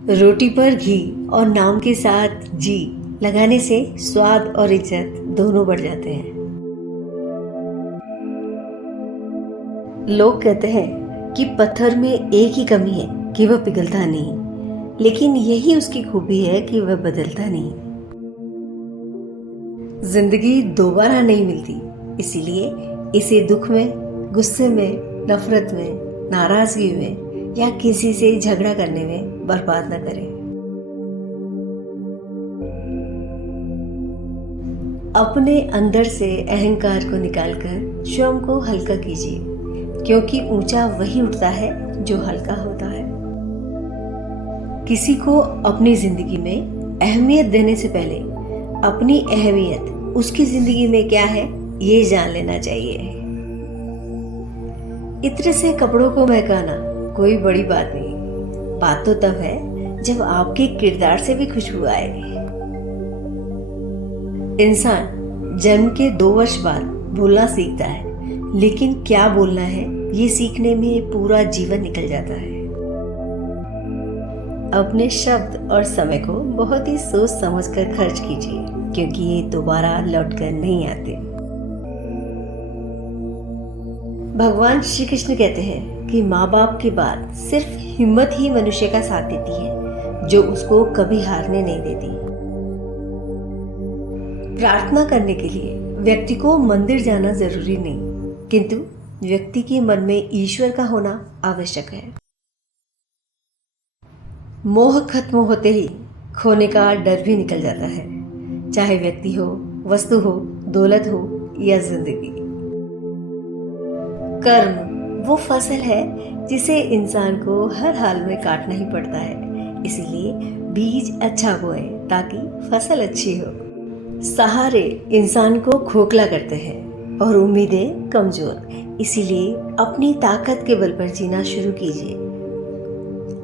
रोटी पर घी और नाम के साथ जी लगाने से स्वाद और इज्जत दोनों बढ़ जाते हैं। लोग कहते हैं कि पत्थर में एक ही कमी है कि वह पिघलता नहीं, लेकिन यही उसकी खूबी है कि वह बदलता नहीं। जिंदगी दोबारा नहीं मिलती, इसीलिए इसे दुख में, गुस्से में, नफरत में, नाराजगी में या किसी से झगड़ा करने में बर्बाद न करें। अपने अंदर से अहंकार को निकालकर स्वयं को हल्का कीजिए, क्योंकि ऊंचा वही उठता है जो हल्का होता है। किसी को अपनी जिंदगी में अहमियत देने से पहले अपनी अहमियत उसकी जिंदगी में क्या है ये जान लेना चाहिए। इत्र से कपड़ों को महकाना कोई बड़ी बात नहीं, बात तो तब है जब आपके किरदार से भी खुशबू आए। इंसान जन्म के 2 वर्ष बाद बोलना सीखता है, लेकिन क्या बोलना है ये सीखने में पूरा जीवन निकल जाता है। अपने शब्द और समय को बहुत ही सोच समझ कर खर्च कीजिए, क्योंकि ये दोबारा लौट कर नहीं आते। भगवान श्री कृष्ण कहते हैं कि माँ बाप के बाद सिर्फ हिम्मत ही मनुष्य का साथ देती है, जो उसको कभी हारने नहीं देती। प्रार्थना करने के लिए व्यक्ति को मंदिर जाना जरूरी नहीं, किंतु व्यक्ति के मन में ईश्वर का होना आवश्यक है। मोह खत्म होते ही खोने का डर भी निकल जाता है, चाहे व्यक्ति हो, वस्तु हो, दौलत हो या जिंदगी। कर्म वो फसल है जिसे इंसान को हर हाल में काटना ही पड़ता है, इसीलिए बीज अच्छा बोए ताकि फसल अच्छी हो। सहारे इंसान को खोखला करते हैं और उम्मीदें कमजोर, इसीलिए अपनी ताकत के बल पर जीना शुरू कीजिए।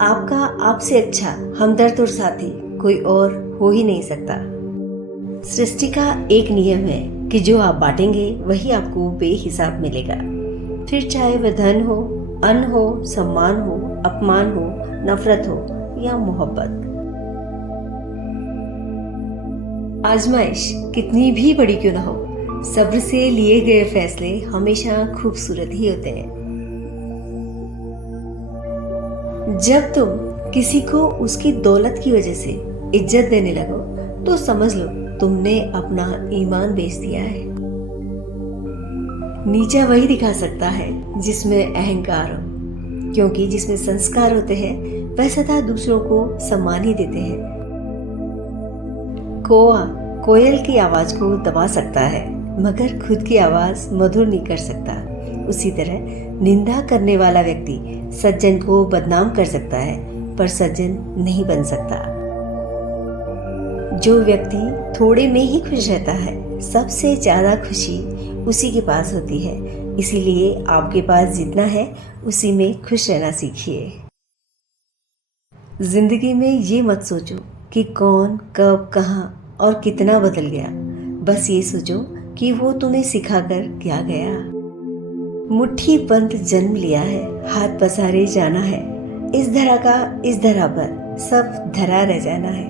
आपका आपसे अच्छा हमदर्द और साथी कोई और हो ही नहीं सकता। सृष्टि का एक नियम है कि जो आप बांटेंगे वही आपको बेहिसाब मिलेगा, फिर चाहे वह धन हो, अन्न हो, सम्मान हो, अपमान हो, नफरत हो या मोहब्बत। आजमाइश कितनी भी बड़ी क्यों ना हो, सब्र से लिए गए फैसले हमेशा खूबसूरत ही होते हैं। जब तुम किसी को उसकी दौलत की वजह से इज्जत देने लगो तो समझ लो तुमने अपना ईमान बेच दिया है। नीचा वही दिखा सकता है जिसमें अहंकार हो, क्योंकि जिसमें संस्कार होते हैं वह सदा दूसरों को सम्मान ही देते हैं। कौआ कोयल की आवाज को दबा सकता है, मगर खुद की आवाज मधुर नहीं कर सकता। उसी तरह निंदा करने वाला व्यक्ति सज्जन को बदनाम कर सकता है, पर सज्जन नहीं बन सकता। जो व्यक्ति थोड़े में ही खुश रहता है, सबसे ज्यादा खुशी उसी के पास होती है। इसीलिए आपके पास जितना है उसी में खुश रहना सीखिए। जिंदगी में ये मत सोचो कि कौन, कब, कहाँ और कितना बदल गया, बस ये सोचो कि वो तुम्हें सिखाकर क्या गया। मुट्ठी बंद जन्म लिया है, हाथ पसारे जाना है, इस धरा का इस धरा पर सब धरा रह जाना है।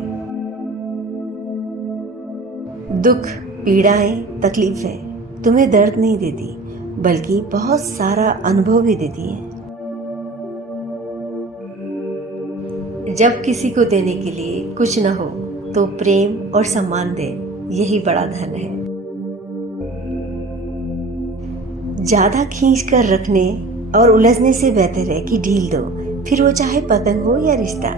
दुख, पीड़ाएं, तकलीफें तुम्हें दर्द नहीं देती, बल्कि बहुत सारा अनुभव भी देती हैं। जब किसी को देने के लिए कुछ न हो तो प्रेम और सम्मान दे, यही बड़ा धन है। ज्यादा खींच कर रखने और उलझने से बेहतर है कि ढील दो, फिर वो चाहे पतंग हो या रिश्ता।